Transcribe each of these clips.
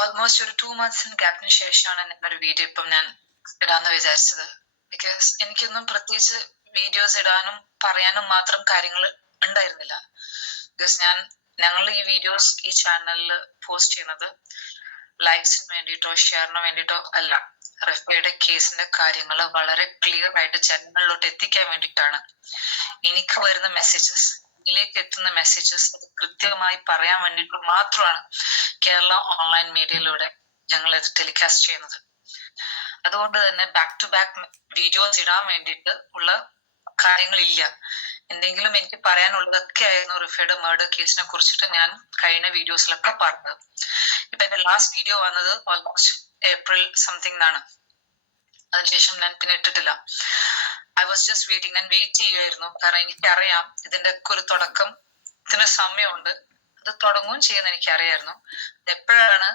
Almost ഒരു 2 months ഗ്യാപ്പിന് ശേഷമാണ് ഒരു വീഡിയോ ഇപ്പം ഞാൻ ഇടാന്ന് വിചാരിച്ചത്. ബിക്കോസ് എനിക്കൊന്നും പ്രത്യേകിച്ച് വീഡിയോസ് ഇടാനും പറയാനും മാത്രം കാര്യങ്ങൾ ഉണ്ടായിരുന്നില്ല. ബിക്കോസ് ഞങ്ങൾ ഈ വീഡിയോസ് ഈ ചാനലിൽ പോസ്റ്റ് ചെയ്യുന്നത് ലൈക്സിന് വേണ്ടിയിട്ടോ ഷെയറിന് വേണ്ടിയിട്ടോ അല്ല. റഫയുടെ കേസിന്റെ കാര്യങ്ങൾ വളരെ ക്ലിയർ ആയിട്ട് ജനങ്ങളിലോട്ട് എത്തിക്കാൻ വേണ്ടിയിട്ടാണ്. എനിക്ക് വരുന്ന മെസ്സേജസ്, ഇതിലേക്ക് എത്തുന്ന മെസ്സേജസ് കൃത്യമായി പറയാൻ വേണ്ടിയിട്ട് മാത്രമാണ് കേരള ഓൺലൈൻ മീഡിയയിലൂടെ ഞങ്ങൾ ഇത് ടെലികാസ്റ്റ് ചെയ്യുന്നത്. അതുകൊണ്ട് തന്നെ ബാക്ക് ടു ബാക്ക് വീഡിയോസ് ഇടാൻ വേണ്ടിയിട്ട് ഉള്ള കാര്യങ്ങളില്ല. എന്തെങ്കിലും എനിക്ക് പറയാനുള്ളതൊക്കെ ആയിരുന്നു റിഫയുടെ മർഡർ കേസിനെ കുറിച്ചിട്ട് ഞാൻ കഴിഞ്ഞ വീഡിയോസിലൊക്കെ പറഞ്ഞത്. ഇപ്പൊ എന്റെ ലാസ്റ്റ് വീഡിയോ വന്നത് ഓൾമോസ്റ്റ് ഏപ്രിൽ സംതിങ് ആണ്. അതിനുശേഷം ഞാൻ പിന്നെ ഇട്ടിട്ടില്ല. I was just waiting. ഞാൻ വെയിറ്റ് ചെയ്യുമായിരുന്നു. കാരണം എനിക്കറിയാം ഇതിന്റെ ഒക്കെ ഒരു തുടക്കം, ഇതിന് സമയമുണ്ട്, അത് തുടങ്ങുകയും ചെയ്യുന്ന എനിക്കറിയായിരുന്നു. എപ്പോഴാണ്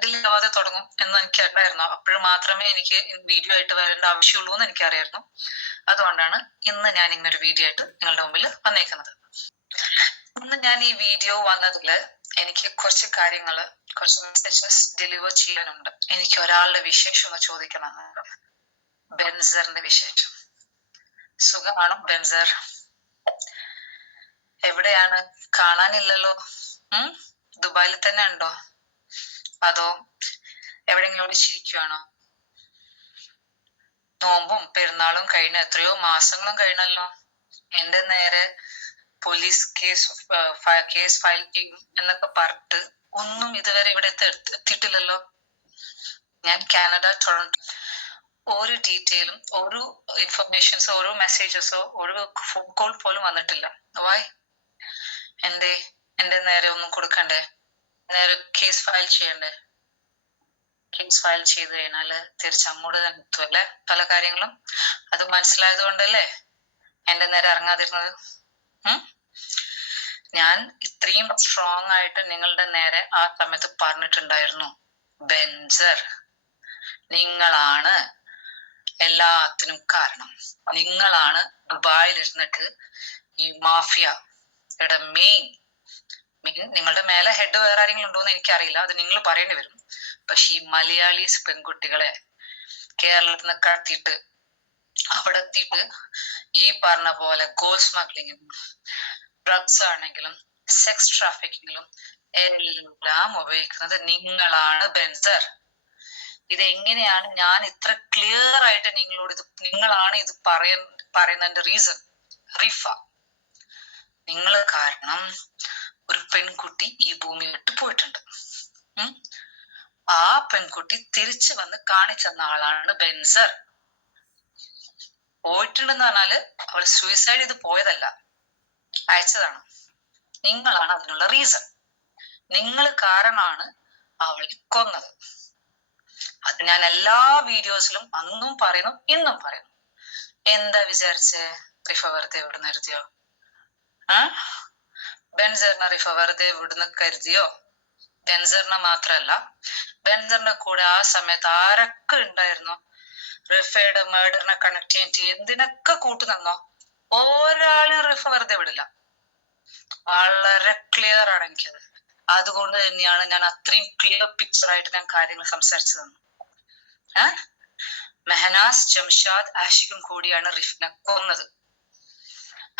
ഡിലേ ആവാതെ തുടങ്ങും എന്ന് എനിക്ക് അറിയായിരുന്നു. അപ്പോഴും മാത്രമേ എനിക്ക് വീഡിയോ ആയിട്ട് വരേണ്ട ആവശ്യമുള്ളൂ എന്ന് എനിക്കറിയായിരുന്നു. അതുകൊണ്ടാണ് ഇന്ന് ഞാൻ ഇങ്ങനൊരു വീഡിയോ ആയിട്ട് നിങ്ങളുടെ മുമ്പിൽ വന്നേക്കുന്നത്. ഇന്ന് ഞാൻ ഈ വീഡിയോ വന്നതില് എനിക്ക് കുറച്ച് കാര്യങ്ങള്, കുറച്ച് മെസ്സേജസ് ഡെലിവർ ചെയ്യാനുണ്ട്. എനിക്ക് ഒരാളുടെ വിശേഷം ഒന്ന് ചോദിക്കണമെന്നുണ്ട്. ബെൻസറിന്റെ വിശേഷം. സുഖമാണോ ബെൻസർ? എവിടെയാണ്? കാണാനില്ലല്ലോ. ദുബായിൽ തന്നെ ഉണ്ടോ അതോ എവിടെയെങ്കിലും ഒളിച്ചിരിക്കുവാണോ? നോമ്പും പെരുന്നാളും കഴിഞ്ഞ എത്രയോ മാസങ്ങളും കഴിഞ്ഞല്ലോ. എന്റെ നേരെ പോലീസ് കേസ് ഫയൽ ചെയ്യും എന്നൊക്കെ പറഞ്ഞിട്ട് ഒന്നും ഇതുവരെ ഇവിടെ എത്തിയിട്ടില്ലല്ലോ. ഞാൻ കാനഡ ടൊറന്റോ. ഒരു ഡീറ്റെയിലും ഒരു ഇൻഫർമേഷൻസോ ഒരു മെസ്സേജസോ ഒരു ഫോൺ കോൾ പോലും വന്നിട്ടില്ല. വായ് എന്റെ നേരെ ഒന്നും കൊടുക്കണ്ടേ? നേരെ കേസ് ഫയൽ ചെയ്യണ്ടേ? കേസ് ഫയൽ ചെയ്ത് കഴിഞ്ഞാല് തിരിച്ചങ്ങോട്ട് തന്നെ എത്തുമല്ലേ പല കാര്യങ്ങളും. അത് മനസ്സിലായത് കൊണ്ടല്ലേ എന്റെ നേരെ ഇറങ്ങാതിരുന്നത്. ഞാൻ ഇത്രയും സ്ട്രോങ് ആയിട്ട് നിങ്ങളുടെ നേരെ ആ സമയത്ത് പറഞ്ഞിട്ടുണ്ടായിരുന്നു, ബെൻസർ നിങ്ങളാണ് എല്ലാത്തിനും കാരണം. നിങ്ങളാണ് ദുബായിൽ ഇരുന്നിട്ട് ഈ മാഫിയയുടെ മെയിൻ നിങ്ങളുടെ മേലെ ഹെഡ് വേറെ ആരെങ്കിലും ഉണ്ടോ എന്ന് എനിക്കറിയില്ല, അത് നിങ്ങൾ പറയേണ്ടി വരും. പക്ഷെ ഈ മലയാളീസ് പെൺകുട്ടികളെ കേരളത്തിൽ നിന്ന് കടത്തിയിട്ട് അവിടെ എത്തിയിട്ട് ഈ പറഞ്ഞ പോലെ ഗോൾഡ് സ്മഗ്ലിങ്ങിനും ഡ്രഗ്സ് ആണെങ്കിലും സെക്സ് ട്രാഫിക്കിങ്ങിലും എല്ലാം ഉപയോഗിക്കുന്നത് നിങ്ങളാണ് ബെൻസർ. ഇതെങ്ങനെയാണ് ഞാൻ ഇത്ര ക്ലിയർ ആയിട്ട് നിങ്ങളോട് നിങ്ങളാണ് ഇത് പറയുന്നതിന്റെ റീസൺ? റിഫ, നിങ്ങൾ കാരണം ഒരു പെൺകുട്ടി ഈ ഭൂമി വിട്ടു പോയിട്ടുണ്ട്. ആ പെൺകുട്ടി തിരിച്ചു വന്ന് കാണിച്ചെന്ന ആളാണ് ബെൻസർ. പോയിട്ടുണ്ടെന്ന് പറഞ്ഞാല് അവൾ സൂയിസൈഡ് ചെയ്ത് പോയതല്ല, അയച്ചതാണ്. നിങ്ങളാണ് അതിനുള്ള റീസൺ. നിങ്ങൾ കാരണമാണ് അവളെ കൊന്നത്. അത് ഞാൻ എല്ലാ വീഡിയോസിലും അന്നും പറയുന്നു, ഇന്നും പറയുന്നു. എന്താ വിചാരിച്ചേ? റിഫ വെറുതെ ഇവിടുന്ന് കരുതിയോ? ബെൻസറിനെ റിഫ വെറുതെ ഇവിടുന്ന് കരുതിയോ? ബെൻസറിനെ മാത്രല്ല, ബെൻസറിന്റെ കൂടെ ആ സമയത്ത് ആരൊക്കെ ഉണ്ടായിരുന്നു റിഫയുടെ മേഡറിനെ കണക്ട് ചെയ്യാൻ എന്തിനൊക്കെ കൂട്ടുനിന്നോ? ഒരാളും റിഫ വെറുതെ വിടില്ല. വളരെ ക്ലിയർ ആണ് എനിക്കത്. അതുകൊണ്ട് തന്നെയാണ് ഞാൻ അത്രയും ക്ലിയർ പിക്ചർ ആയിട്ട് ഞാൻ കാര്യങ്ങൾ സംസാരിച്ചു തന്നു. മെഹനാസ്, ജംഷാദ്, ആഷിഖും കൂടിയാണ് റിഫിനെ കൊന്നത്.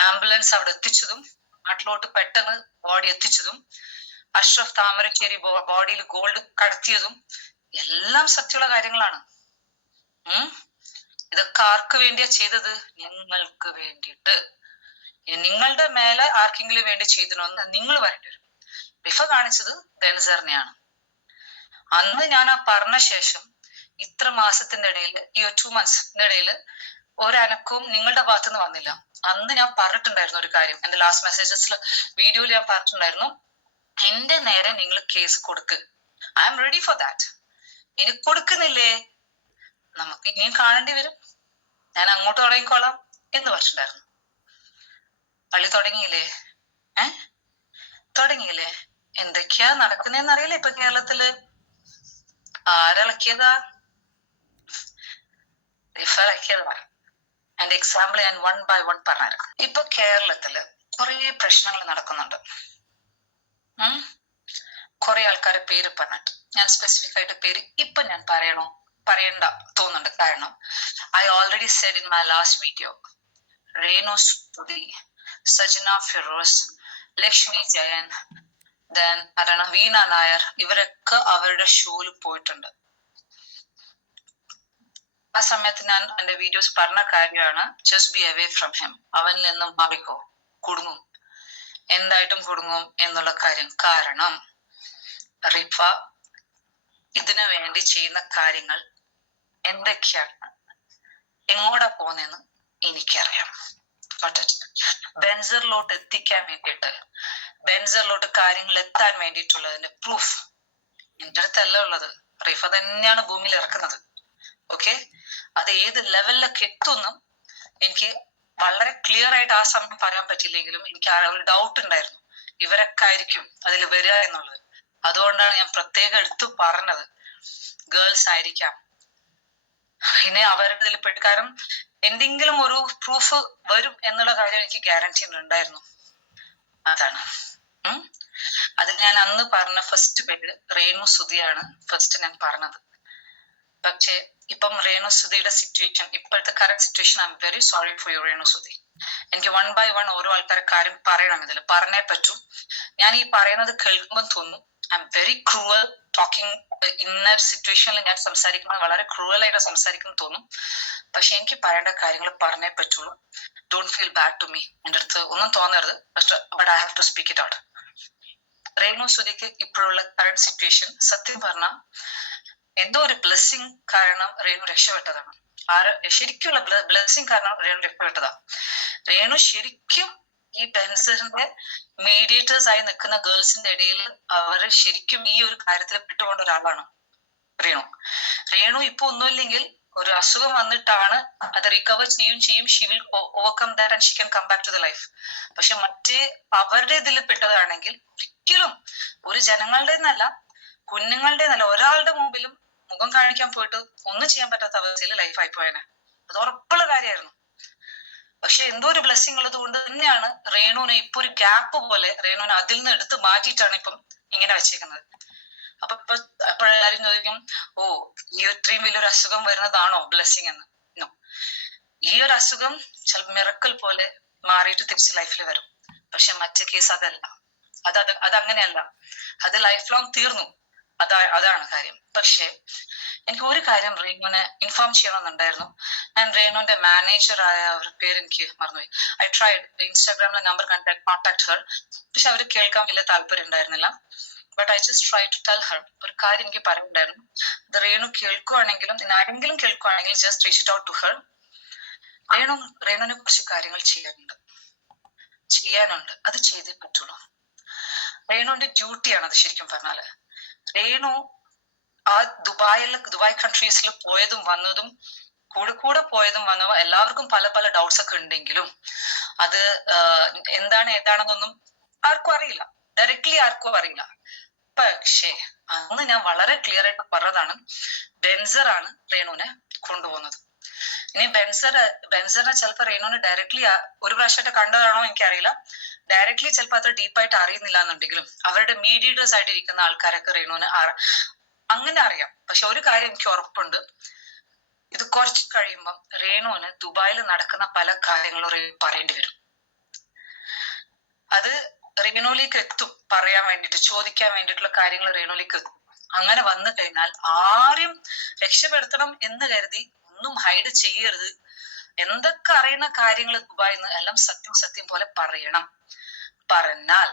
ആംബുലൻസ് അവിടെ എത്തിച്ചതും നാട്ടിലോട്ട് പെട്ടെന്ന് ബോഡി എത്തിച്ചതും അഷ്റഫ് താമരശ്ശേരി ബോഡിയിൽ ഗോൾഡ് കടത്തിയതും എല്ലാം സത്യമുള്ള കാര്യങ്ങളാണ്. ഇതൊക്കെ ആർക്ക് വേണ്ടിയാ ചെയ്തത്? നിങ്ങൾക്ക് വേണ്ടിയിട്ട്. നിങ്ങളുടെ മേലെ ആർക്കെങ്കിലും വേണ്ടി ചെയ്തിനോന്ന് നിങ്ങൾ പറയേണ്ടി വരും. റിഫ കാണിച്ചത് ബെൻസറിനെയാണ്. അന്ന് ഞാൻ ആ പറഞ്ഞ ശേഷം ഇത്ര മാസത്തിന്റെ ഇടയിൽ, ഈ 2 months ഇടയിൽ ഒരനക്കവും നിങ്ങളുടെ ഭാഗത്തുനിന്ന് വന്നില്ല. അന്ന് ഞാൻ പറഞ്ഞിട്ടുണ്ടായിരുന്നു ഒരു കാര്യം, എന്റെ ലാസ്റ്റ് മെസ്സേജസിൽ വീഡിയോയിൽ ഞാൻ പറഞ്ഞിട്ടുണ്ടായിരുന്നു, എന്റെ നേരെ നിങ്ങൾ കേസ് കൊടുക്ക്, I am ready for that. ഇനി കൊടുക്കുന്നില്ലേ നമുക്ക് ഇനിയും കാണേണ്ടി വരും, ഞാൻ അങ്ങോട്ട് തുടങ്ങിക്കോളാം എന്ന് പറഞ്ഞിട്ടുണ്ടായിരുന്നു. പള്ളി തുടങ്ങിയില്ലേ? തുടങ്ങിയില്ലേ? എന്തൊക്കെയാ നടക്കുന്നതെന്ന് അറിയില്ല ഇപ്പൊ കേരളത്തില്. ആരിളക്കിയതാ? റിഫ ഇളക്കിയതാ. എന്റെ എക്സാമ്പിൾ ഞാൻ 1 by 1 പറഞ്ഞുതരാം. ഇപ്പൊ കേരളത്തില് കുറെ പ്രശ്നങ്ങൾ നടക്കുന്നുണ്ട്. കുറെ ആൾക്കാരെ പേര് പറഞ്ഞിട്ട് ഞാൻ സ്പെസിഫിക് ആയിട്ട് പേര് ഇപ്പൊ ഞാൻ പറയണ്ട തോന്നുന്നുണ്ട്. കാരണം I already Z in my last video, Renu Sudhi, Sajana Firoz, Lakshmi Jayan, then അതാണ് വീണ നായർ, ഇവരൊക്കെ അവരുടെ ഷോയിൽ പോയിട്ടുണ്ട്. ആ സമയത്ത് ഞാൻ എന്റെ വീഡിയോസ് പറഞ്ഞ കാര്യമാണ്, just be away from him, അവനിൽ നിന്നും മാറിക്കോ, കുടുങ്ങും, എന്തായിട്ടും കുടുങ്ങും എന്നുള്ള കാര്യം. കാരണം റിഫ ഇതിനു വേണ്ടി ചെയ്യുന്ന കാര്യങ്ങൾ എന്തൊക്കെയാണ്, എങ്ങോട്ടാ പോകുന്നതെന്ന് എനിക്കറിയാം. ബെൻസറിലോട്ട് എത്തിക്കാൻ വേണ്ടിയിട്ട്, ബെൻസറിലോട്ട് കാര്യങ്ങൾ എത്താൻ വേണ്ടിയിട്ടുള്ളതിന്റെ പ്രൂഫ് എന്റെ അടുത്തല്ല ഉള്ളത്, റിഫ തന്നെയാണ് ഭൂമിയിൽ ഇറക്കുന്നത്. ഓക്കെ, അത് ഏത് ലെവലിലൊക്കെ എത്തുമെന്നും എനിക്ക് വളരെ ക്ലിയർ ആയിട്ട് ആ സമയം പറയാൻ പറ്റില്ലെങ്കിലും എനിക്ക് ആ ഒരു ഡൗട്ട് ഉണ്ടായിരുന്നു, ഇവരൊക്കെ ആയിരിക്കും അതിൽ വരിക എന്നുള്ളത്. അതുകൊണ്ടാണ് ഞാൻ പ്രത്യേകം എടുത്തു പറഞ്ഞത്, ഗേൾസ് ആയിരിക്കാം. പിന്നെ അവരുടെ ഇതിൽ പെട്ട്, കാരണം എന്തെങ്കിലും ഒരു പ്രൂഫ് വരും എന്നുള്ള കാര്യം എനിക്ക് ഗ്യാരണ്ടി ഉണ്ടായിരുന്നു. അതാണ് അതിൽ ഞാൻ അന്ന് പറഞ്ഞ ഫസ്റ്റ് പേര് രേണു സുധിയാണ് ഫസ്റ്റ് ഞാൻ പറഞ്ഞത്. പക്ഷേ ഇപ്പം രേണു സുധിയുടെ സിറ്റുവേഷൻ, ഇപ്പോഴത്തെ correct situation, I am very sorry for you Renu Sudhi. എനിക്ക് 1 by 1 ഓരോ ആൾക്കാരെ കാര്യം പറയണം, ഇതിൽ പറഞ്ഞേ പറ്റൂ. ഞാൻ ഈ പറയുന്നത് കേൾക്കുമ്പോൾ തോന്നും I am very cruel talking. ഇന്ന സിറ്റുവേഷനിൽ ഞാൻ സംസാരിക്കുമ്പോൾ വളരെ ക്രൂവൽ ആയിട്ട് സംസാരിക്കുന്നു തോന്നും. പക്ഷെ എനിക്ക് പറയേണ്ട കാര്യങ്ങൾ പറഞ്ഞേ പറ്റുള്ളൂ. Don't feel bad to me, എൻ്റെ അടുത്ത് ഒന്നും തോന്നരുത്. But I have to speak it out. Renu സുധിക്ക് ഇപ്പോഴുള്ള കറന്റ് സിറ്റുവേഷൻ സത്യം പറഞ്ഞാൽ എന്തോ ഒരു ബ്ലെസ്സിങ് കാരണം രേണു രക്ഷപ്പെട്ടതാണ്. ശരിക്കുള്ള ബ്ലെസ്സിങ് കാരണം രേണു രക്ഷപ്പെട്ടതാ. രേണു ശരിക്കും ഈ ബെൻസറിന്റെ മീഡിയേറ്റേഴ്സ് ആയി നിൽക്കുന്ന ഗേൾസിന്റെ ഇടയിൽ അവര് ശരിക്കും ഈ ഒരു കാര്യത്തിൽ പെട്ടുകൊണ്ട ഒരാളാണ് രേണു. രേണു ഇപ്പൊ ഒന്നുമില്ലെങ്കിൽ ഒരു അസുഖം വന്നിട്ടാണ് അത് റിക്കവർ ചെയ്യും, she will overcome that and she can come back to the life. പക്ഷെ മറ്റേ അവരുടെ ഇതിൽ പെട്ടതാണെങ്കിൽ ഒരിക്കലും ഒരു ജനങ്ങളുടെ എന്നല്ല, കുഞ്ഞുങ്ങളുടെ എന്നല്ല, ഒരാളുടെ മുമ്പിലും മുഖം കാണിക്കാൻ പോയിട്ട് ഒന്നും ചെയ്യാൻ പറ്റാത്ത അവസ്ഥയിൽ ലൈഫായി പോയനെ. അത് ഉറപ്പുള്ള കാര്യമായിരുന്നു. പക്ഷെ എന്തോ ഒരു ബ്ലെസ്സിങ് ഉള്ളത് കൊണ്ട് തന്നെയാണ് രേണുവിനെ ഇപ്പൊ ഒരു ഗ്യാപ്പ് പോലെ രേണുവിനെ അതിൽ നിന്ന് എടുത്ത് മാറ്റിയിട്ടാണ് ഇപ്പം ഇങ്ങനെ വെച്ചേക്കുന്നത്. അപ്പോഴെല്ലാരും ചോദിക്കും, ഓ ഈ ഇത്രയും വലിയൊരു അസുഖം വരുന്നതാണോ ബ്ലെസ്സിങ് എന്ന്. ഈ ഒരു അസുഖം ചില മിറക്കൽ പോലെ മാറിയിട്ട് തിരിച്ച് ലൈഫിൽ വരും. പക്ഷെ മറ്റേ കേസ് അതല്ല, അതങ്ങനെയല്ല, അത് ലൈഫ് ലോങ് തീർന്നു. അതാണ് കാര്യം. പക്ഷെ എനിക്ക് ഒരു കാര്യം റേണുവിനെ ഇൻഫോം ചെയ്യണമെന്നുണ്ടായിരുന്നു. ഞാൻ റേണുവിന്റെ മാനേജറായ ഒരു പേര് എനിക്ക് മറന്നുപോയി. ഐ ട്രൈഡ് ഇൻസ്റ്റാഗ്രാമിലെ നമ്പർ കോൺടാക്ട് ഹർ. പക്ഷെ അവര് കേൾക്കാൻ വലിയ താല്പര്യം ഉണ്ടായിരുന്നില്ല. But I just try to tell her. ഒരു കാര്യം എനിക്ക് പറയുന്നുണ്ടായിരുന്നു, അത് രേണു കേൾക്കുവാണെങ്കിലും ആരെങ്കിലും കേൾക്കുവാണെങ്കിലും just reach it out to her. രേണുവിനെ കുറച്ച് കാര്യങ്ങൾ ചെയ്യാനുണ്ട്, അത് ചെയ്തേ പറ്റുള്ളൂ. രേണുവിന്റെ ഡ്യൂട്ടിയാണ് അത്. ശരിക്കും പറഞ്ഞാല് രേണു ആ ദുബായ് കൺട്രീസിൽ പോയതും വന്നതും കൂടെ പോയതും വന്നതും എല്ലാവർക്കും പല ഡൗട്ട്സ് ഒക്കെ ഉണ്ടെങ്കിലും അത് ഏതാണെന്നൊന്നും ആർക്കും അറിയില്ല, ഡയറക്ട്ലി ആർക്കും അറിയില്ല. പക്ഷേ അന്ന് ഞാൻ വളരെ ക്ലിയർ ആയിട്ട് പറഞ്ഞതാണ്, ബെൻസറാണ് രേണുവിനെ കൊണ്ടുപോകുന്നത്. ഇനി ബെൻസറിനെ ചിലപ്പോൾ റേണുവിനെ ഡയറക്ട്ലി ഒരു പ്രാവശ്യമായിട്ട് കണ്ടതാണോ എനിക്കറിയില്ല, ഡയറക്ട്ലി ചിലപ്പോൾ അത്ര ഡീപ്പായിട്ട് അറിയുന്നില്ല എന്നുണ്ടെങ്കിലും അവരുടെ മീഡിയേറ്റേഴ്സ് ആയിട്ട് ഇരിക്കുന്ന ആൾക്കാരൊക്കെ റേണുവിനെ അങ്ങനെ അറിയാം. പക്ഷെ ഒരു കാര്യം എനിക്ക് ഉറപ്പുണ്ട്, ഇത് കുറച്ച് കഴിയുമ്പം രേണുവിന് ദുബായിൽ നടക്കുന്ന പല കാര്യങ്ങളും പറയേണ്ടി വരും. അത് റേണുവിലേക്ക് എത്തും, പറയാൻ വേണ്ടിയിട്ട്, ചോദിക്കാൻ വേണ്ടിയിട്ടുള്ള കാര്യങ്ങൾ റേണുവിലേക്ക് എത്തും. അങ്ങനെ വന്നു കഴിഞ്ഞാൽ ആരും രക്ഷപ്പെടുത്തണം എന്ന് കരുതി ഒന്നും ഹൈഡ് ചെയ്യരുത്. എന്തൊക്കെ അറിയുന്ന കാര്യങ്ങൾ ദുബായിന്ന് എല്ലാം സത്യം പോലെ പറയണം. പറഞ്ഞാൽ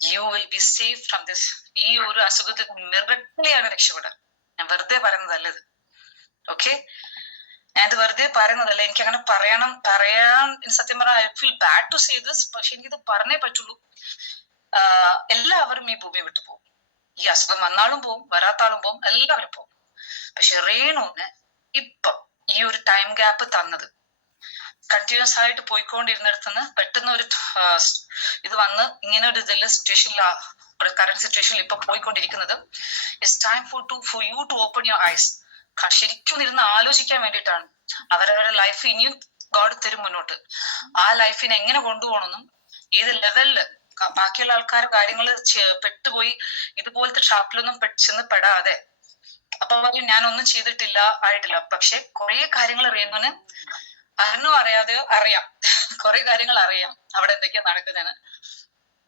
you will be safe from this. ഈ ഒരു അസുഖത്തിൽ മിറക്കിളിയാണ് രക്ഷപ്പെടാൻ. ഞാൻ വെറുതെ പറയുന്നതല്ല ഇത്. ഓക്കെ, ഞാനിത് വെറുതെ പറയുന്നതല്ല. എനിക്ക് അങ്ങനെ പറയാൻ സത്യം പറഞ്ഞാൽ I feel bad to say this. പക്ഷെ എനിക്കിത് പറഞ്ഞേ പറ്റുള്ളൂ. എല്ലാവരും ഈ ഭൂമി വിട്ടു പോകും. ഈ അസുഖം വന്നാളും പോവും, വരാത്ത ആളും പോവും, എല്ലാവരും പോവും. പക്ഷെ റേണുവിന് ഇപ്പം ഈ ഒരു ടൈം ഗ്യാപ്പ് തന്നത്, കണ്ടിന്യൂസ് ആയിട്ട് പോയിക്കൊണ്ടിരുന്നിടത്തുനിന്ന് പെട്ടെന്ന് ഒരു ഇത് വന്ന് ഇങ്ങനെ ഒരു ഇതിലെ കറന്റ് സിറ്റുവേഷനിൽ ഇപ്പൊ പോയിക്കൊണ്ടിരിക്കുന്നത്, it's time for you to open your eyes. ശരിക്കും ഇരുന്ന് ആലോചിക്കാൻ വേണ്ടിയിട്ടാണ്. അവരവരുടെ ലൈഫ് ഇനിയും ഗോഡ് തരും മുന്നോട്ട്. ആ ലൈഫിനെ എങ്ങനെ കൊണ്ടുപോകണമെന്നും ഏത് ലെവലില് ബാക്കിയുള്ള ആൾക്കാർ കാര്യങ്ങൾ പെട്ടുപോയി ഇതുപോലത്തെ ട്രാപ്പിലൊന്നും ചെന്ന് പെടാതെ. അപ്പൊ പറയും ഞാനൊന്നും ചെയ്തിട്ടില്ല ആയിട്ടില്ല. പക്ഷെ കുറെ കാര്യങ്ങൾ റേണുവിന് അറിഞ്ഞോ അറിയാതെയോ അറിയാം. കുറെ കാര്യങ്ങൾ അറിയാം അവിടെ എന്തൊക്കെയാ നടക്കുന്നതെന്ന്.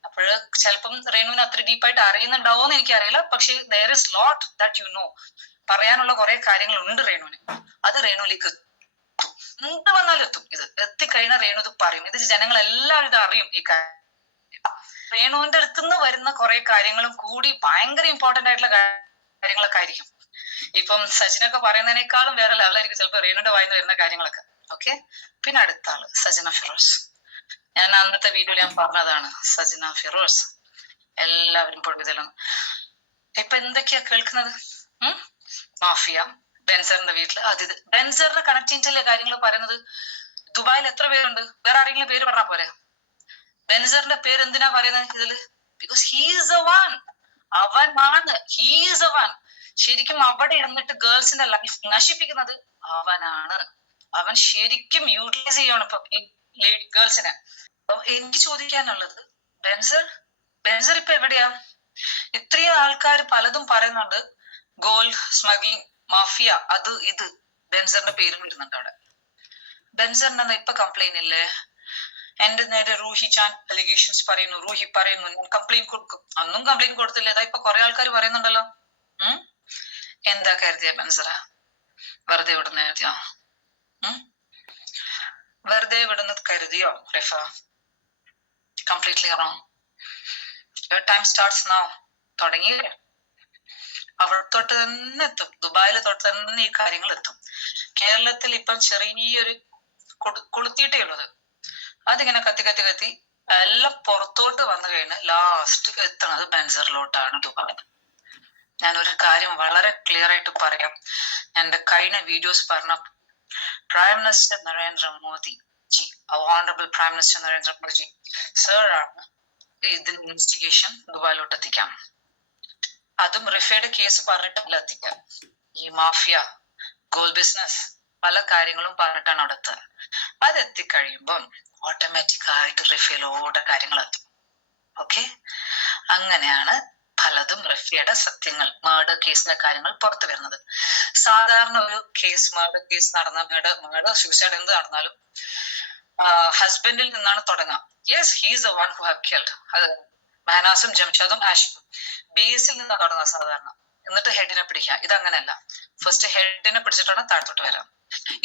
അപ്പോഴ് ചിലപ്പം റേണുവിന് അത്ര ഡീപ്പായിട്ട് അറിയുന്നുണ്ടാവോന്ന് എനിക്കറിയില്ല. പക്ഷെ there is lot that you know. പറയാനുള്ള കുറെ കാര്യങ്ങൾ ഉണ്ട് റേണുവിന്. അത് റേണുവിലേക്ക് എന്ത് വന്നാലും എത്തും. ഇത് എത്തിക്കഴിഞ്ഞാൽ റേണു ഇത് പറയും. ഇത് ജനങ്ങളെല്ലാവരും ഇത് അറിയും. ഈ കാര്യം റേണുവിന്റെ അടുത്തുനിന്ന് വരുന്ന കുറെ കാര്യങ്ങളും കൂടി ഭയങ്കര ഇമ്പോർട്ടന്റ് ആയിട്ടുള്ള കാര്യങ്ങളൊക്കെ ആയിരിക്കും. ഇപ്പം സജിനൊക്കെ പറയുന്നതിനേക്കാളും വേറെ ലെവലായിരിക്കും ചിലപ്പോൾ റേണുവിന്റെ വായിന്ന് വരുന്ന കാര്യങ്ങളൊക്കെ. ഓക്കെ, പിന്നെ അടുത്ത ആള് സജിന ഫിറോസ്. ഞാൻ അന്നത്തെ വീഡിയോയിൽ ഞാൻ പറഞ്ഞതാണ് സജിന ഫിറോസ് എല്ലാവരും പൊടുതിലാണ്. ഇപ്പൊ എന്തൊക്കെയാ കേൾക്കുന്നത്? മാഫിയ, ബെൻസറിന്റെ വീട്ടില് അതിഥി. ബെൻസറിന്റെ കണക്ടിവിറ്റിയിലെ കാര്യങ്ങൾ പറയുന്നത്. ദുബായിൽ എത്ര പേരുണ്ട്? വേറെ ആരെങ്കിലും പേര് പറഞ്ഞാൽ പോരെ? ബെൻസറിന്റെ പേര് എന്തിനാ പറയുന്നത് ഇതില്? Because he's A one. അവനാണ്, ഹീസ് എ വൺ. ശരിക്കും അവിടെ ഇരുന്നിട്ട് ഗേൾസിന്റെ ലൈഫ് നശിപ്പിക്കുന്നത് അവനാണ്. അവൻ ശരിക്കും യൂട്ടിലൈസ് ചെയ്യണം ഇപ്പൊ ഈ ലേഡി ഗേൾസിനെ. അപ്പൊ എനിക്ക് ചോദിക്കാനുള്ളത്, ബെൻസർ ഇപ്പൊ എവിടെയാ? ഇത്രയും ആൾക്കാർ പലതും പറയുന്നുണ്ട്, ഗോൾഡ് സ്മഗ്ലിംഗ്, മാഫിയ, അത് ഇത്. ബെൻസറിന്റെ പേരും വരുന്നുണ്ട് അവിടെ. ബെൻസറിന് ഇപ്പൊ കംപ്ലൈന്റ് ഇല്ലേ? എന്റെ നേരെ റൂഹി ചാൻ അലിഗേഷൻസ് പറയുന്നു, റൂഹി പറയുന്നു ഞാൻ കംപ്ലൈന്റ് കൊടുക്കും. അന്നും കംപ്ലൈന്റ് കൊടുത്തില്ല. ഇതാ ഇപ്പൊ കുറെ ആൾക്കാർ പറയുന്നുണ്ടല്ലോ. എന്താ കരുതിയ ബെൻസറ? വെറുതെ വിടുന്ന കരുതിയോ? വെറുതെ വിടുന്നത് കരുതിയോ Rifa? Completely wrong. Time starts now. തുടങ്ങിയില്ലേ? അവിടെ തൊട്ട് തന്നെ എത്തും. ദുബായിൽ തൊട്ട് തന്നെ ഈ കാര്യങ്ങൾ എത്തും. കേരളത്തിൽ ഇപ്പം ചെറിയൊരു കൊളുത്തിയിട്ടേ ഉള്ളത്. അതിങ്ങനെ കത്തി കത്തി കത്തി എല്ലാം പുറത്തോട്ട് വന്നു കഴിഞ്ഞാൽ ലാസ്റ്റ് എത്തുന്നത് ബെൻസറിലോട്ടാണ്, ദുബായ്. ഞാനൊരു കാര്യം വളരെ ക്ലിയർ ആയിട്ട് പറയാം. എന്റെ കഴിഞ്ഞ വീഡിയോസ് പറഞ്ഞ prime minister Narendra Modi G, honourable prime minister Narendra Modi G sir ആണ് ഇതിന് ഇൻവെസ്റ്റിഗേഷൻ ദുബായിലോട്ട് എത്തിക്കാം. അതും റിഫയുടെ കേസ് പറഞ്ഞിട്ടല്ല എത്തിക്കാം. ഈ മാഫിയ, ഗോൾഡ് ബിസിനസ്, പല കാര്യങ്ങളും പറഞ്ഞിട്ടാണ് അവിടെ എത്തുക. അത് എത്തിക്കഴിയുമ്പം ഓട്ടോമാറ്റിക് ആയിട്ട് റിഫയിലോടെ കാര്യങ്ങൾ എത്തും. ഓക്കെ, അങ്ങനെയാണ് പലതും റഫിയുടെ സത്യങ്ങൾ, മർഡർ കേസിന്റെ കാര്യങ്ങൾ പുറത്തു വരുന്നത്. സാധാരണ ഒരു കേസ്, മർഡർ കേസ് നടന്ന, മർഡർ സൂസൈഡ് എന്ത് നടന്നാലും ഹസ്ബൻഡിൽ നിന്നാണ് തുടങ്ങുക. Yes, he's A one who have killed. അത് മഹനാസും ജംഷാദും ആഷിഖും ബേസിൽ നിന്നാണ് തുടങ്ങുക സാധാരണ. എന്നിട്ട് ഹെഡിനെ പിടിക്കുക. ഇതങ്ങനെയല്ല. ഫസ്റ്റ് ഹെഡിനെ പിടിച്ചിട്ടാണ് താഴത്തോട്ട് വരാം.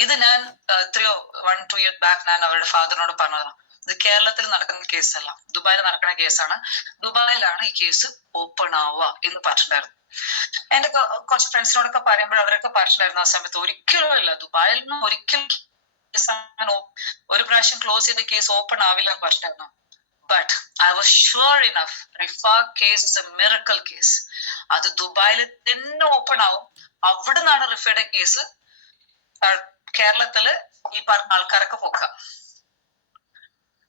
ഇത് ഞാൻ എത്രയോ 1-2 years ബാക്ക് ഞാൻ അവരുടെ ഫാദറിനോട് പറഞ്ഞതാണ്. ഇത് കേരളത്തിൽ നടക്കുന്ന കേസല്ല, ദുബായിൽ നടക്കുന്ന കേസാണ്. ദുബായിലാണ് ഈ കേസ് ഓപ്പൺ ആവുക എന്ന് പറഞ്ഞിട്ടുണ്ടായിരുന്നു. എന്റെ കുറച്ച് ഫ്രണ്ട്സിനോടൊക്കെ പറയുമ്പോൾ അവരൊക്കെ പറഞ്ഞിട്ടുണ്ടായിരുന്നു ആ സമയത്ത് ഒരിക്കലും ഇല്ല, ദുബായിൽ നിന്നും ഒരിക്കലും ഒരു പ്രാവശ്യം ക്ലോസ് ചെയ്ത കേസ് ഓപ്പൺ ആവില്ല എന്ന് പറഞ്ഞിട്ടായിരുന്നു. But I was sure enough Rifa case is a miracle case. അത് ദുബായിൽ തന്നെ ഓപ്പൺ ആവും. അവിടെ നിന്നാണ് റിഫയുടെ കേസ് കേരളത്തില് ഈ പറഞ്ഞ ആൾക്കാരൊക്കെ പോക്കുക.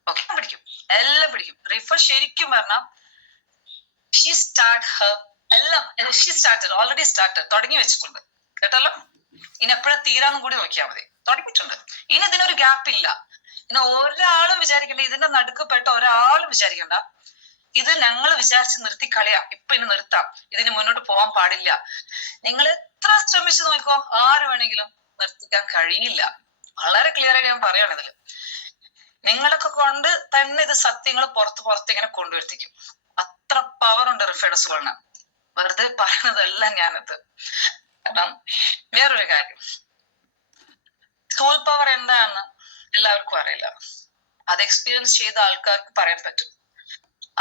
ഓക്കെ, പിടിക്കും, എല്ലാം പിടിക്കും. റിഫ ശരിക്കും പറഞ്ഞാൽ ഓൾറെഡി സ്റ്റാർട്ടഡ്, തുടങ്ങി വെച്ചിട്ടുണ്ട്. കേട്ടല്ലോ? ഇനി എപ്പോഴാ തീരാന്നും കൂടി നോക്കിയാൽ മതി. തുടങ്ങിയിട്ടുണ്ട്. ഇനി ഇതിനൊരു ഗ്യാപ്പ് ഇല്ല. ഇനി ഒരാളും വിചാരിക്കണ്ട, ഇതിന്റെ നടുക്കപ്പെട്ട ഒരാളും വിചാരിക്കണ്ട ഇത് ഞങ്ങൾ വിചാരിച്ച് നിർത്തി കളയാം, ഇപ്പൊ ഇനി നിർത്താം, ഇതിന് മുന്നോട്ട് പോകാൻ പാടില്ല. നിങ്ങൾ എത്ര ശ്രമിച്ചു നോക്കോ, ആര് വേണമെങ്കിലും നിർത്തിക്കാൻ കഴിയില്ല. വളരെ ക്ലിയർ ആയിട്ട് ഞാൻ പറയുകയാണ് ഇതില്. നിങ്ങളൊക്കെ കൊണ്ട് തന്നെ ഇത് സത്യങ്ങൾ പുറത്ത് ഇങ്ങനെ കൊണ്ടുവരുത്തിക്കും. അത്ര പവർ ഉണ്ട് റിഫയുടെ സോളിന്. വെറുതെ പറയുന്നതല്ല ഞാനത്. കാരണം വേറൊരു കാര്യം, സോൾ പവർ എന്താണെന്ന് എല്ലാവർക്കും അറിയില്ല. അത് എക്സ്പീരിയൻസ് ചെയ്ത ആൾക്കാർക്ക് പറയാൻ പറ്റും.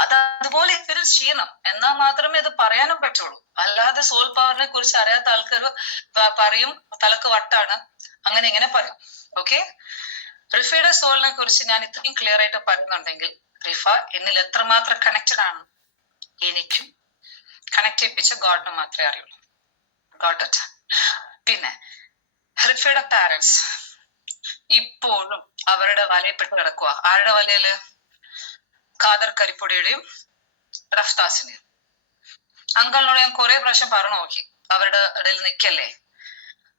അത് അതുപോലെ എക്സ്പീരിയൻസ് ചെയ്യണം, എന്നാൽ മാത്രമേ അത് പറയാനും പറ്റുള്ളൂ. അല്ലാതെ സോൾ പവറിനെ കുറിച്ച് അറിയാത്ത ആൾക്കാർ പറയും തലക്ക് വട്ടാണ്, അങ്ങനെ ഇങ്ങനെ പറയും. ഓക്കെ, റിഫയുടെ സോളിനെ കുറിച്ച് ഞാൻ ഇത്രയും ക്ലിയർ ആയിട്ട് പറയുന്നുണ്ടെങ്കിൽ റിഫ എന്നിൽ എത്രമാത്രം കണക്റ്റഡ് ആണ് എനിക്കും കണക്ട് ചെയ്യിപ്പിച്ച ഗോഡിന് മാത്രമേ അറിയുള്ളൂ. Got it. പിന്നെ റിഫയുടെ പാരന്റ്സ് ഇപ്പോഴും അവരുടെ വലയപ്പെട്ട് കിടക്കുക. ആരുടെ വലയില്? ഖാദർ കരിപ്പൊടിയുടെയും റഫ്താസിന്റെയും. അങ്കിളിനോട് ഞാൻ കുറെ പ്രാവശ്യം പറഞ്ഞു നോക്കി, അവരുടെ ഇടയിൽ നിൽക്കല്ലേ,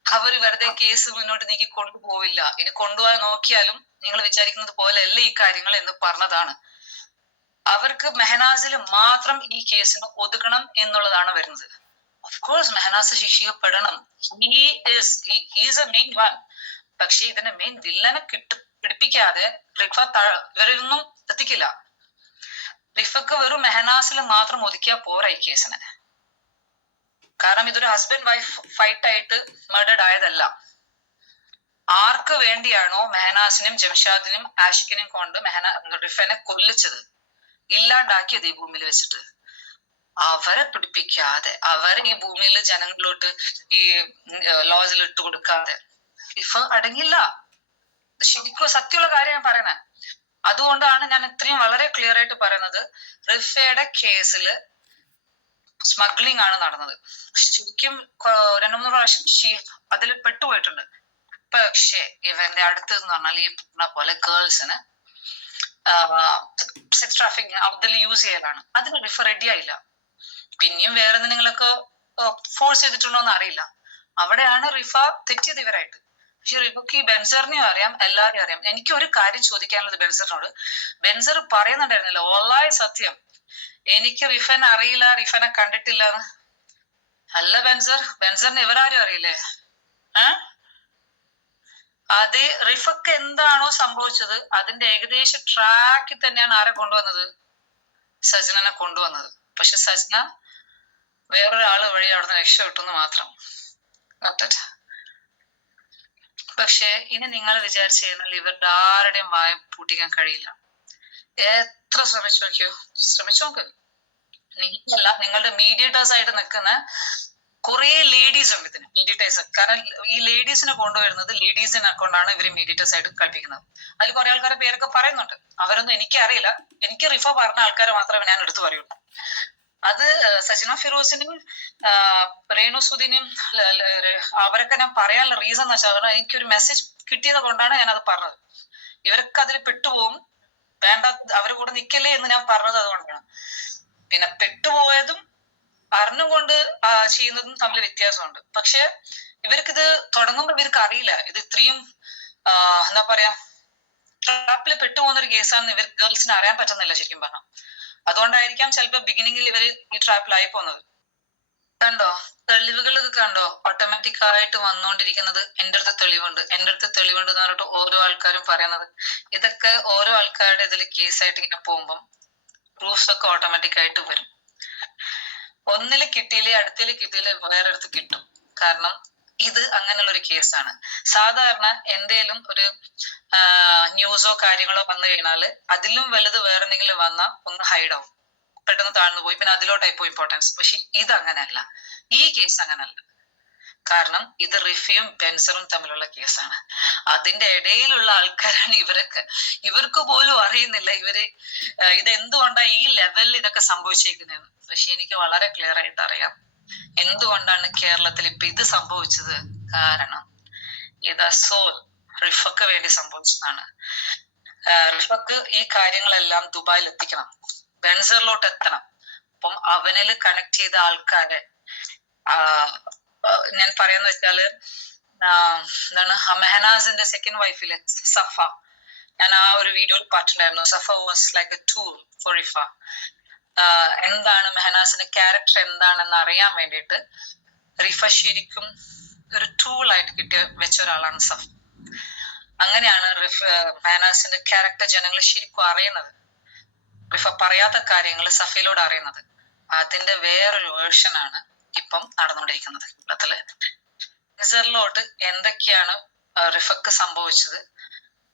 അവര് വെറുതെ കേസ് മുന്നോട്ട് നീക്കി കൊണ്ടുപോവില്ല, ഇനി കൊണ്ടുപോകാൻ നോക്കിയാലും നിങ്ങൾ വിചാരിക്കുന്നത് പോലെ അല്ല ഈ കാര്യങ്ങൾ എന്ന് പറഞ്ഞതാണ്. അവർക്ക് മെഹനാസിൽ മാത്രം ഈ കേസിന് ഒതുക്കണം എന്നുള്ളതാണ് വരുന്നത്. ഓഫ് കോഴ്സ് മെഹനാസ് ശിക്ഷിക്കപ്പെടണം. He's a main one. പക്ഷെ ഇതിന്റെ മെയിൻ വില്ലനെ പിടിപ്പിക്കാതെ റിഫ ഇവരൊന്നും എത്തിക്കില്ല. റിഫക്ക് വെറും മെഹനാസിൽ മാത്രം ഒതുക്കിയാൽ പോരാ ഈ കേസിന്. കാരണം ഇതൊരു ഹസ്ബൻഡ് വൈഫ് ഫൈറ്റ് ആയിട്ട് മർഡേഡ് ആയതല്ല. ആർക്ക് വേണ്ടിയാണോ മെഹനാസിനും ജംഷാദിനും ആഷിഖിനും കൊണ്ട് റിഫനെ കൊല്ലിച്ചത്, ഇല്ലാണ്ടാക്കിയത് ഈ ഭൂമിയിൽ വെച്ചിട്ട്, അവരെ പിടിപ്പിക്കാതെ, അവരെ ഈ ഭൂമിയിൽ ജനങ്ങളിലോട്ട് ഈ ലോസിൽ ഇട്ട് കൊടുക്കാതെ റിഫ അടങ്ങില്ല. ശരിക്കും സത്യമുള്ള കാര്യം ഞാൻ പറയണേ. അതുകൊണ്ടാണ് ഞാൻ ഇത്രയും വളരെ ക്ലിയർ ആയിട്ട് പറയുന്നത്. റിഫയുടെ കേസില് സ്മഗ്ലിംഗ് ആണ് നടന്നത്. ശരിക്കും 2-3 പ്രാവശ്യം അതിൽ പെട്ടുപോയിട്ടുണ്ട്. പക്ഷെ ഇവന്റെ അടുത്ത് എന്ന് പറഞ്ഞാൽ ഈ പറഞ്ഞ പോലെ ഗേൾസിന് സെക്സ് ട്രാഫിക് അതിൽ യൂസ് ചെയ്യലാണ്. അതിന് റിഫ റെഡി ആയില്ല. പിന്നെയും വേറെ എന്തെങ്കിലുമൊക്കെ ഫോഴ്സ് ചെയ്തിട്ടുണ്ടോ എന്ന് അറിയില്ല. അവിടെയാണ് റിഫ തെറ്റിയത് ഇവരായിട്ട്. പക്ഷെ റിഫക്ക് ഈ ബെൻസറിനെയും അറിയാം, എല്ലാവരെയും അറിയാം. എനിക്ക് ഒരു കാര്യം ചോദിക്കാനുള്ളത് ബെൻസറിനോട്. ബെൻസർ പറയുന്നുണ്ടായിരുന്നില്ല വല്ലാഹി സത്യം, എനിക്ക് റിഫനെ അറിയില്ല, റിഫനെ കണ്ടിട്ടില്ല. അല്ല ബെൻസറിന് ഇവരാരും അറിയില്ലേ? അത് റിഫക്ക് എന്താണോ സംഭവിച്ചത് അതിന്റെ ഏകദേശ ട്രാക്കിൽ തന്നെയാണ് ആരെ കൊണ്ടുവന്നത്? സജ്നനെ കൊണ്ടുവന്നത്. പക്ഷെ സജ്ന വേറൊരാള് വഴി അവിടുന്ന് രക്ഷപ്പെട്ടു മാത്രം. പക്ഷെ ഇനി നിങ്ങൾ വിചാരിച്ചു കഴിഞ്ഞാൽ ഇവരുടെ ആരുടെയും വായ പൂട്ടിക്കാൻ കഴിയില്ല. എത്ര ശ്രമിച്ചു നോക്ക്. നിങ്ങളല്ല, നിങ്ങളുടെ മീഡിയേറ്റേഴ്സ് ആയിട്ട് നിൽക്കുന്ന കുറെ ലേഡീസ് ഉണ്ട് ഇതിന് മീഡിയേറ്റേഴ്സ്. കാരണം ഈ ലേഡീസിനെ കൊണ്ടുവരുന്നത് ലേഡീസിനെ കൊണ്ടാണ് ഇവര് മീഡിയേറ്റേഴ്സ് ആയിട്ട് കളിപ്പിക്കുന്നത്. അതിൽ കുറെ ആൾക്കാരെ പേരൊക്കെ പറയുന്നുണ്ട്. അവരൊന്നും എനിക്കറിയില്ല. എനിക്ക് റിഫ പറഞ്ഞ ആൾക്കാരെ മാത്രമേ ഞാൻ എടുത്തു പറയുള്ളൂ. അത് സജിന ഫിറോസിനും രേണുസുദിനും അവരൊക്കെ ഞാൻ പറയാനുള്ള റീസൺ എന്ന് വെച്ചാൽ എനിക്കൊരു മെസ്സേജ് കിട്ടിയത് കൊണ്ടാണ് ഞാൻ അത് പറഞ്ഞത്. ഇവരൊക്കെ അതിൽ പെട്ടുപോകും, വേണ്ട അവര് കൂടെ നിക്കല്ലേ എന്ന് ഞാൻ പറഞ്ഞത് അതുകൊണ്ടാണ്. പിന്നെ പെട്ടുപോയതും അറിഞ്ഞും കൊണ്ട് ചെയ്യുന്നതും തമ്മിൽ വ്യത്യാസമുണ്ട്. പക്ഷെ ഇവർക്കിത് തുടങ്ങുമ്പോൾ ഇവർക്ക് അറിയില്ല ഇത് ഇത്രയും എന്താ പറയാ ട്രാപ്പിൽ പെട്ടുപോകുന്ന ഒരു കേസാണെന്ന് ഇവർ ഗേൾസിന് അറിയാൻ പറ്റുന്നില്ല ശരിക്കും പറഞ്ഞാൽ. അതുകൊണ്ടായിരിക്കാം ചിലപ്പോ ബിഗിനിങ്ങിൽ ഇവർ ഈ ട്രാപ്പിലായി പോകുന്നത്. കണ്ടോ തെളിവുകൾ കണ്ടോ ഓട്ടോമാറ്റിക് ആയിട്ട് വന്നുകൊണ്ടിരിക്കുന്നത്. എൻ്റെ അടുത്ത് തെളിവുണ്ട് എന്ന് പറഞ്ഞിട്ട് ഓരോ ആൾക്കാരും പറയുന്നത്. ഇതൊക്കെ ഓരോ ആൾക്കാരുടെ ഇതിൽ കേസായിട്ട് ഇങ്ങനെ പോകുമ്പം പ്രൂഫ്സ് ഒക്കെ ഓട്ടോമാറ്റിക് ആയിട്ട് വരും. ഒന്നില് കിട്ടിയില്ലേ അടുത്തേല് കിട്ടിയില്ലേ വേറെടുത്ത് കിട്ടും. കാരണം ഇത് അങ്ങനെയുള്ള ഒരു കേസാണ്. സാധാരണ എന്തേലും ഒരു ന്യൂസോ കാര്യങ്ങളോ വന്നു കഴിഞ്ഞാല് അതിലും വലുത് വേറെ എന്തെങ്കിലും വന്നാൽ ഒന്ന് ഹൈഡ് ആവും, പെട്ടെന്ന് താഴ്ന്നു പോയി, പിന്നെ അതിലോട്ടായി പോയി ഇമ്പോർട്ടൻസ്. പക്ഷെ ഇത് അങ്ങനെയല്ല, ഈ കേസ് അങ്ങനല്ല. കാരണം ഇത് റിഫയും ബെൻസറും തമ്മിലുള്ള കേസാണ്. അതിന്റെ ഇടയിലുള്ള ആൾക്കാരാണ് ഇവരൊക്കെ. ഇവർക്ക് പോലും അറിയുന്നില്ല ഇവര് ഇതെന്തുകൊണ്ടാ ഈ ലെവലിൽ ഇതൊക്കെ സംഭവിച്ചേക്കുന്നതെന്ന്. പക്ഷെ എനിക്ക് വളരെ ക്ലിയർ ആയിട്ട് അറിയാം എന്തുകൊണ്ടാണ് കേരളത്തിൽ ഇപ്പൊ ഇത് സംഭവിച്ചത്. കാരണം ഇത് സോൾ റിഫക്ക് വേണ്ടി സംഭവിച്ചതാണ്. റിഫക്ക് ഈ കാര്യങ്ങളെല്ലാം ദുബായിൽ എത്തിക്കണം, ബെൻസറിലോട്ട് എത്തണം. അപ്പം അവനിൽ കണക്ട് ചെയ്ത ആൾക്കാരെ ഞാൻ പറയാന്ന് വെച്ചാല് എന്താണ് മെഹനാസിന്റെ സെക്കൻഡ് വൈഫില് സഫ, ഞാൻ ആ ഒരു വീഡിയോയിൽ പറഞ്ഞിട്ടുണ്ടായിരുന്നു. Safa was like a tool for Rifa. എന്താണ് മെഹനാസിന്റെ ക്യാരക്ടർ എന്താണെന്ന് അറിയാൻ വേണ്ടിയിട്ട് റിഫ ശരിക്കും ഒരു ടൂൾ ആയിട്ട് വെച്ച ഒരാളാണ് സഫ. അങ്ങനെയാണ് മെഹനാസിന്റെ ക്യാരക്ടർ ജനങ്ങൾ ശരിക്കും അറിയുന്നത്. റിഫ പറയാത്ത കാര്യങ്ങൾ സഫയിലൂടെ അറിയുന്നത്. അതിന്റെ വേറൊരു വേർഷനാണ് ഇപ്പം നടന്നുകൊണ്ടിരിക്കുന്നത്. കേരളത്തില് ബെൻസറിലോട്ട് എന്തൊക്കെയാണ് റിഫക്ക് സംഭവിച്ചത്,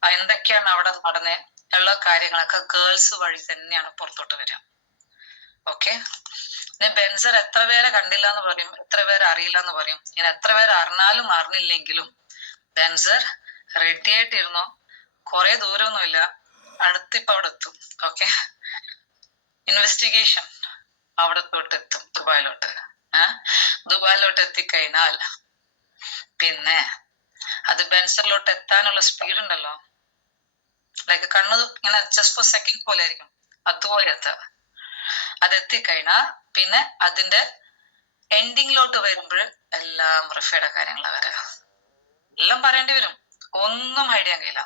എന്തൊക്കെയാണ് അവിടെ നടന്ന ഉള്ള കാര്യങ്ങളൊക്കെ ഗേൾസ് വഴി തന്നെയാണ് പുറത്തോട്ട് വരിക. ഓക്കെ, ഇനി ബെൻസർ എത്ര പേരെ കണ്ടില്ല എന്ന് പറയും, എത്ര പേരെ അറിയില്ല എന്ന് പറയും. ഇങ്ങനെ എത്ര പേര് അറിഞ്ഞാലും അറിഞ്ഞില്ലെങ്കിലും ബെൻസർ റെഡി ആയിട്ടിരുന്നോ, കുറെ ദൂരമൊന്നുമില്ല, അടുത്തിപ്പോ അവിടെ എത്തും. ഓക്കെ, ഇൻവെസ്റ്റിഗേഷൻ അവിടെ തൊട്ട് എത്തും ദുബായിലോട്ട്. ദുബായിലോട്ട് എത്തിക്കഴിഞ്ഞാൽ പിന്നെ അത് ബെൻസറിലോട്ട് എത്താനുള്ള സ്പീഡ് ഉണ്ടല്ലോ, ലൈക്ക് കണ്ണ് ഇങ്ങനെ ജസ്റ്റ് ഫോർ സെക്കൻഡ് പോലെ ആയിരിക്കും, അതുപോലെ എത്തുക. അതെത്തിക്കഴിഞ്ഞാൽ പിന്നെ അതിന്റെ എൻഡിങ്ങിലോട്ട് വരുമ്പോൾ എല്ലാം റിഫയുടെ കാര്യങ്ങളാണ് വരിക. എല്ലാം പറയേണ്ടി വരും, ഒന്നും ഹൈഡ് ചെയ്യാൻ കഴിയില്ല.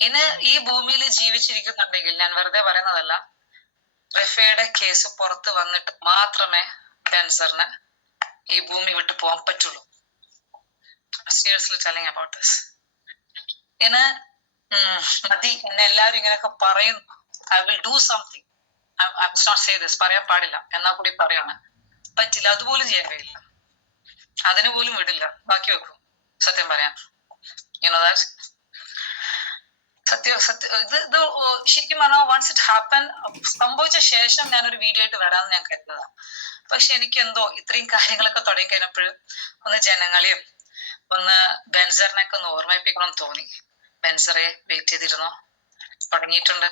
ഇന്ന് ഈ ഭൂമിയിൽ ജീവിച്ചിരിക്കുന്നുണ്ടെങ്കിൽ, ഞാൻ വെറുതെ പറയുന്നതല്ല, റിഫയുടെ കേസ് പുറത്ത് വന്നിട്ട് മാത്രമേ ബെൻസറിന് ഈ ഭൂമി വിട്ടു പോകാൻ പറ്റുള്ളൂ. Seriously telling about this. ഇന്ന് മതി എന്നെ എല്ലാവരും ഇങ്ങനെയൊക്കെ പറയുന്നു. I will do something. I not say this, പറയാൻ പാടില്ല എന്നാ കൂടി പറയാണ്. പറ്റില്ല, അതുപോലും ചെയ്യാൻ കഴിയില്ല, അതിന് പോലും വിടില്ല, ബാക്കി വെക്കും. സത്യം പറയാം, സത്യം ഇത് ശരിക്കും പറഞ്ഞാൽ വൺസ് ഇറ്റ് ഹാപ്പൻ, സംഭവിച്ച ശേഷം ഞാനൊരു വീഡിയോ ആയിട്ട് വരാമെന്ന് ഞാൻ കരുതുന്നതാണ്. പക്ഷെ എനിക്ക് എന്തോ ഇത്രയും കാര്യങ്ങളൊക്കെ തുടങ്ങി കഴിഞ്ഞപ്പോഴും ഒന്ന് ജനങ്ങളെയും ഒന്ന് ബെൻസറിനെയൊക്കെ ഒന്ന് ഓർമ്മിപ്പിക്കണം തോന്നി. ബെൻസറെ വെയിറ്റ് ചെയ്തിരുന്നോ, തുടങ്ങിയിട്ടുണ്ട്.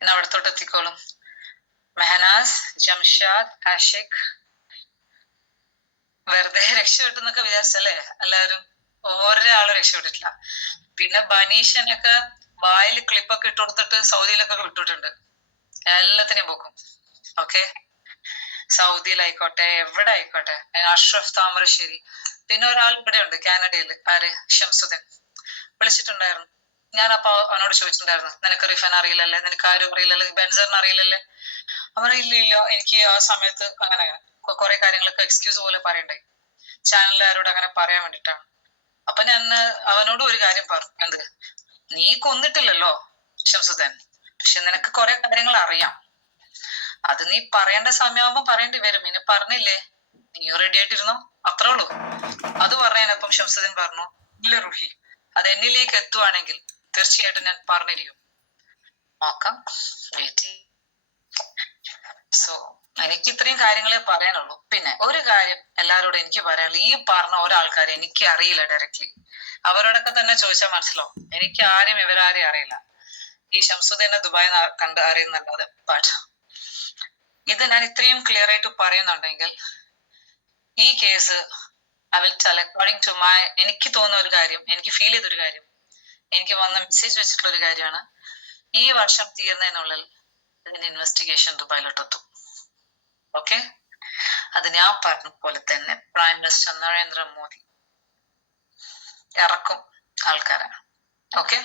ഇന്ന് അവിടത്തോട്ട് എത്തിക്കോളും. മെഹനാസ്, ജംഷാദ്, ആഷിഖ് വെറുതെ രക്ഷപ്പെട്ടെന്നൊക്കെ വിചാരിച്ചല്ലേ എല്ലാവരും? ഒരാളും രക്ഷപ്പെട്ടിട്ടില്ല. പിന്നെ ബനീഷനൊക്കെ വായിൽ ക്ലിപ്പൊക്കെ ഇട്ട് കൊടുത്തിട്ട് സൗദിയിലൊക്കെ വിട്ടിട്ടുണ്ട്. എല്ലാത്തിനെയും പോക്കും. ഓക്കെ, സൗദിയിലായിക്കോട്ടെ എവിടെ ആയിക്കോട്ടെ. അഷ്റഫ് താമരശ്ശേരി. പിന്നെ ഒരാൾ ഇവിടെ ഉണ്ട് കാനഡയിൽ, ആര്, ഷംസുദ്ദീൻ, വിളിച്ചിട്ടുണ്ടായിരുന്നു. ഞാൻ അപ്പൊ അവനോട് ചോദിച്ചിട്ടുണ്ടായിരുന്നു, നിനക്ക് റിഫൻ അറിയില്ലല്ലേ, നിനക്ക് ആരും അറിയില്ലല്ലേ, ബെൻസറിന് അറിയില്ലല്ലേ? അവൻ ഇല്ല, എനിക്ക് ആ സമയത്ത് അങ്ങനെ കുറെ കാര്യങ്ങളൊക്കെ എക്സ്ക്യൂസ് പോലെ പറയണ്ടേ, ചാനലുകാരോട് അങ്ങനെ പറയാൻ വേണ്ടിട്ടാണ്. അപ്പൊ ഞാൻ അവനോട് ഒരു കാര്യം പറഞ്ഞു, എന്ത്, നീ കൊന്നിട്ടില്ലല്ലോ ഷംസുദ്ദീൻ, പക്ഷെ നിനക്ക് കുറെ കാര്യങ്ങൾ അറിയാം. അത് നീ പറയേണ്ട സമയമാകുമ്പോ പറയേണ്ടി വരും. ഇനി പറഞ്ഞില്ലേ, നീ റെഡി ആയിട്ടിരുന്നോ, അത്രേ ഉള്ളൂ. അത് പറഞ്ഞതിനപ്പം ഷംസുദ്ദീൻ പറഞ്ഞു, ഇല്ല റുഹി, അത് എന്നിലേക്ക് എത്തുവാണെങ്കിൽ തീർച്ചയായിട്ടും ഞാൻ പറഞ്ഞിരിക്കും, നോക്കാം, വെയിറ്റ്. സോ എനിക്ക് ഇത്രയും കാര്യങ്ങളെ പറയാനുള്ളൂ. പിന്നെ ഒരു കാര്യം എല്ലാവരോടും എനിക്ക് പറയാനുള്ളൂ, ഈ പറഞ്ഞ ഒരാൾക്കാരെ എനിക്ക് അറിയില്ല ഡയറക്ട്ലി. അവരോടൊക്കെ തന്നെ ചോദിച്ചാൽ മനസ്സിലാവും, എനിക്ക് ആരും ഇവരാരെയും അറിയില്ല. ഈ ഷംസുദ്ദീനെ ദുബായ് കണ്ട് അറിയുന്നല്ലാതെ. ബട്ട് ഇത് ഞാൻ ഇത്രയും ക്ലിയർ ആയിട്ട് പറയുന്നുണ്ടെങ്കിൽ ഈ case I will tell according to my, എനിക്ക് തോന്നുന്ന ഒരു കാര്യം, എനിക്ക് ഫീൽ ചെയ്തൊരു കാര്യം, എനിക്ക് വന്ന മെസ്സേജ് വെച്ചിട്ടുള്ള ഒരു കാര്യമാണ്, ഈ വർഷം തീർന്നതിനുള്ളിൽ ഇതിന്റെ ഇൻവെസ്റ്റിഗേഷൻ ദുബായിലോട്ടെത്തും. ഓക്കെ, അത് ഞാൻ പറഞ്ഞ പോലെ തന്നെ പ്രൈം മിനിസ്റ്റർ നരേന്ദ്രമോദി ഇറക്കും ആൾക്കാരെ. ഓക്കെ,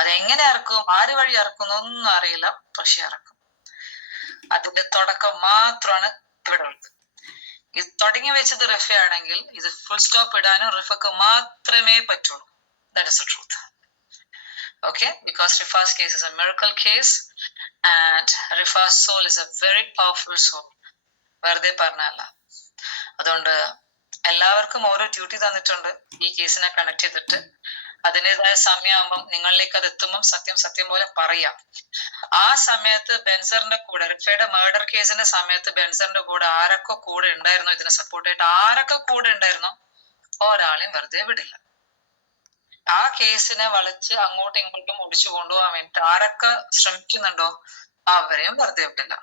അതെങ്ങനെ ഇറക്കും, ആര് വഴി ഇറക്കും ഒന്നും അറിയില്ല, പക്ഷെ ഇറക്കും. അതിന്റെ തുടക്കം മാത്രമാണ് ഇവിടെ ഉള്ളത്. ഇത് തുടങ്ങി വെച്ചത് റിഫ ആണെങ്കിൽ ഇത് ഫുൾ സ്റ്റോപ്പ് ഇടാനും റിഫക്ക് മാത്രമേ പറ്റുള്ളൂ. That is the truth. Okay, because Rifa's case is a miracle case and Rifa's soul is a very powerful soul. വെറുതെ പറഞ്ഞല്ല. അതുകൊണ്ട് എല്ലാവർക്കും ഓരോ ഡ്യൂട്ടി തന്നിട്ടുണ്ട് ഈ കേസിനെ കണക്ട് ചെയ്തിട്ട്. അതിൻ്റെതായ സമയമാകുമ്പം നിങ്ങളിലേക്ക് അത് എത്തുമ്പം സത്യം പോലെ പറയാം. ആ സമയത്ത് ബെൻസറിന്റെ കൂടെ, റിഫയുടെ മർഡർ കേസിന്റെ സമയത്ത് ബെൻസറിന്റെ കൂടെ ആരൊക്കെ കൂടെ ഉണ്ടായിരുന്നോ, ഇതിനെ സപ്പോർട്ട് ആയിട്ട് ആരൊക്കെ കൂടെ ഉണ്ടായിരുന്നോ, ഒരാളെയും വെറുതെ വിടില്ല. ആ കേസിനെ വളച്ച് അങ്ങോട്ടും ഇങ്ങോട്ടും ഒടിച്ചു കൊണ്ടുപോകാൻ വേണ്ടിട്ട് ആരൊക്കെ ശ്രമിക്കുന്നുണ്ടോ അവരെയും വെറുതെ വിട്ടില്ല.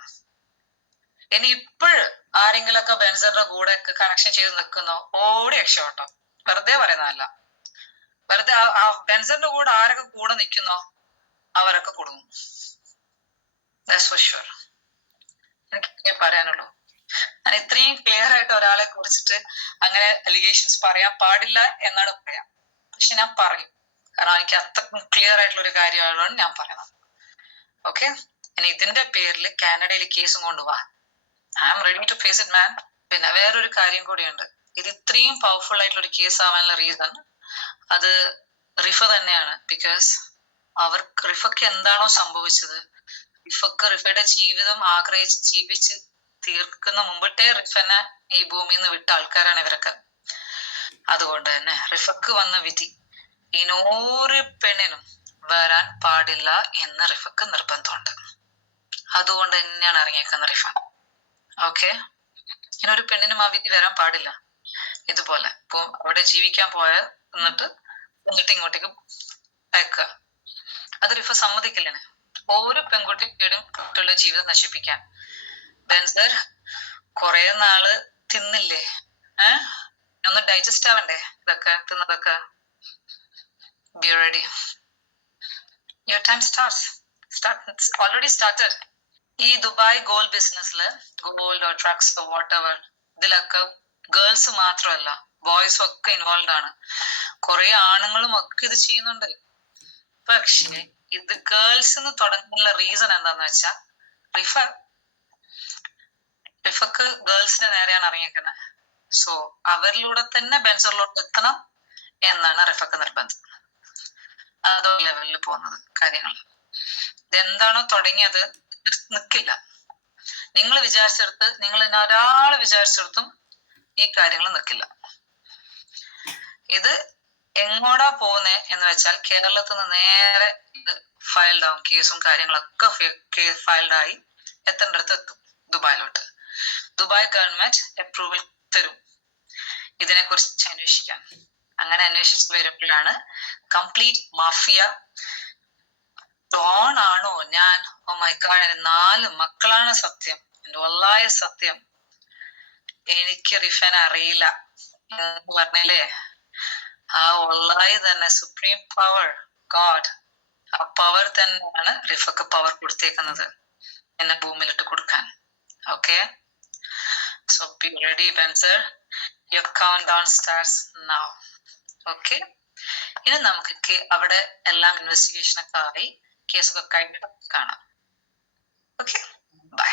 ഇനി ഇപ്പോഴ് ആരെങ്കിലൊക്കെ ബെൻസറിന്റെ കൂടെ കണക്ഷൻ ചെയ്ത് നിൽക്കുന്നോ, ഓടി രക്ഷപ്പെട്ടോ. വെറുതെ പറയുന്നതല്ല, വെറുതെ ആ ബെൻസറിന്റെ കൂടെ ആരൊക്കെ കൂടെ നിൽക്കുന്നോ അവരൊക്കെ കൊടുങ്ങും. That's for sure. എനിക്ക് പറയാനുള്ളൂ. ഞാൻ ഇത്രയും ക്ലിയർ ആയിട്ട് ഒരാളെ കുറിച്ചിട്ട് അങ്ങനെ അലിഗേഷൻസ് പറയാൻ പാടില്ല എന്നാണ് പറയാം, പക്ഷെ ഞാൻ പറയും, കാരണം എനിക്ക് അത്രക്കും ക്ലിയർ ആയിട്ടുള്ള ഒരു കാര്യമാണ് ഞാൻ പറയുന്നത്. ഓക്കെ, ഇനി ഇതിന്റെ പേരിൽ കാനഡയിൽ കേസും കൊണ്ടുപോവാ, I am ready to face it man. പിന്നെ വേറൊരു കാര്യം കൂടിയുണ്ട്, ഇത് ഇത്രയും പവർഫുൾ ആയിട്ടുള്ള ഒരു കേസ് ആവാനുള്ള റീസൺ അത് റിഫ തന്നെയാണ്. ബിക്കോസ് റിഫക്ക് എന്താണോ സംഭവിച്ചത്, റിഫയുടെ ജീവിതം ആഗ്രഹിച്ച് ജീവിച്ച് തീർക്കുന്ന മുമ്പിട്ടേ റിഫനെ ഈ ഭൂമിയിൽ നിന്ന് വിട്ട ആൾക്കാരാണ് ഇവരൊക്കെ. അതുകൊണ്ട് തന്നെ റിഫക്ക് വന്ന വിധി ഇനൊരു പെണ്ണിനും വരാൻ പാടില്ല എന്ന് റിഫക്ക് നിർബന്ധമുണ്ട്. അതുകൊണ്ട് തന്നെയാണ് ഇറങ്ങിയേക്കുന്ന റിഫ. ഓക്കെ, ഇനൊരു പെണ്ണിനും ആ വിധി വരാൻ പാടില്ല. ഇതുപോലെ ഇപ്പൊ അവിടെ ജീവിക്കാൻ പോയ എന്നിട്ട് ഇങ്ങോട്ടേക്ക് അയക്കുക, അത് റിഫ സമ്മതിക്കില്ലേനെ. ഓരോ പെൺകുട്ടിയുടെയും കുട്ടികളുടെ ജീവിതം നശിപ്പിക്കാൻ. ബെൻസർ കുറെ നാള് തിന്നില്ലേ, ഒന്ന് ഡൈജസ്റ്റ് ആവണ്ടേ ഇതൊക്കെ തിന്നതൊക്കെ. Be ready. Your time starts already started. ഈ ദുബായ് ഗോൾഡ് ബിസിനസ്സില് gold or drugs or whatever, ഇതിലൊക്കെ ഗേൾസ് മാത്രമല്ല ബോയ്സും ഒക്കെ ഇൻവോൾവ് ആണ്. കുറെ ആണുങ്ങളും ഒക്കെ ഇത് ചെയ്യുന്നുണ്ട്. പക്ഷെ ഇത് ഗേൾസ് തുടങ്ങാനുള്ള റീസൺ എന്താന്ന് വെച്ചാൽ റിഫക്ക് ഗേൾസിന് നേരെയാണ് ഇറങ്ങിയിരിക്കുന്നത്. സോ അവരിലൂടെ തന്നെ ബെൻസറിലോട്ട് എത്തണം എന്നാണ് റിഫക്ക് നിർബന്ധം. അതോ ലെവലിൽ പോകുന്നത് കാര്യങ്ങൾ ഇതെന്താണോ തുടങ്ങിയത് നിൽക്കില്ല. നിങ്ങൾ വിചാരിച്ചെടുത്ത് നിങ്ങൾ ഒരാള് വിചാരിച്ചെടുത്തും ഈ കാര്യങ്ങൾ നിൽക്കില്ല. ഇത് എങ്ങോട്ടാ പോകുന്നേ എന്ന് വെച്ചാൽ കേരളത്തിൽ നിന്ന് നേരെ ഇത് ഫയൽഡ് ആവും. കേസും കാര്യങ്ങളൊക്കെ ഫയൽഡ് ആയി എത്തേണ്ടടുത്ത് എത്തും ദുബായിലോട്ട്. ദുബായ് ഗവൺമെന്റ് അപ്രൂവൽ തരും ഇതിനെ കുറിച്ച് അന്വേഷിക്കാൻ. അങ്ങനെ അന്വേഷിച്ച് വരുമ്പോഴാണ് കംപ്ലീറ്റ് മാഫിയ ഡോൺ ആണോ ഞാൻ, ഓ മൈ ഗോഡ്, 4 മക്കളാണ് സത്യം, എന്റെ വല്ലായ സത്യം, എനിക്ക് റിഫാൻ അറിയില്ല എന്ന് പറഞ്ഞില്ലേ, ആ വല്ലായി തന്നെ സുപ്രീം പവർ ഗോഡ്, ആ പവർ തന്നെയാണ് റിഫക്ക് പവർ കൊടുത്തേക്കുന്നത് എന്നെ ഭൂമിയിലിട്ട് കൊടുക്കാൻ. Okay, so be ready Benser, your countdown starts now. Okay, ഇനി നമുക്ക് അവിടെ എല്ലാം ഇൻവെസ്റ്റിഗേഷൻ ഒക്കെ ആയി കേസൊക്കെ കഴിഞ്ഞിട്ട് കാണാം. Okay, by.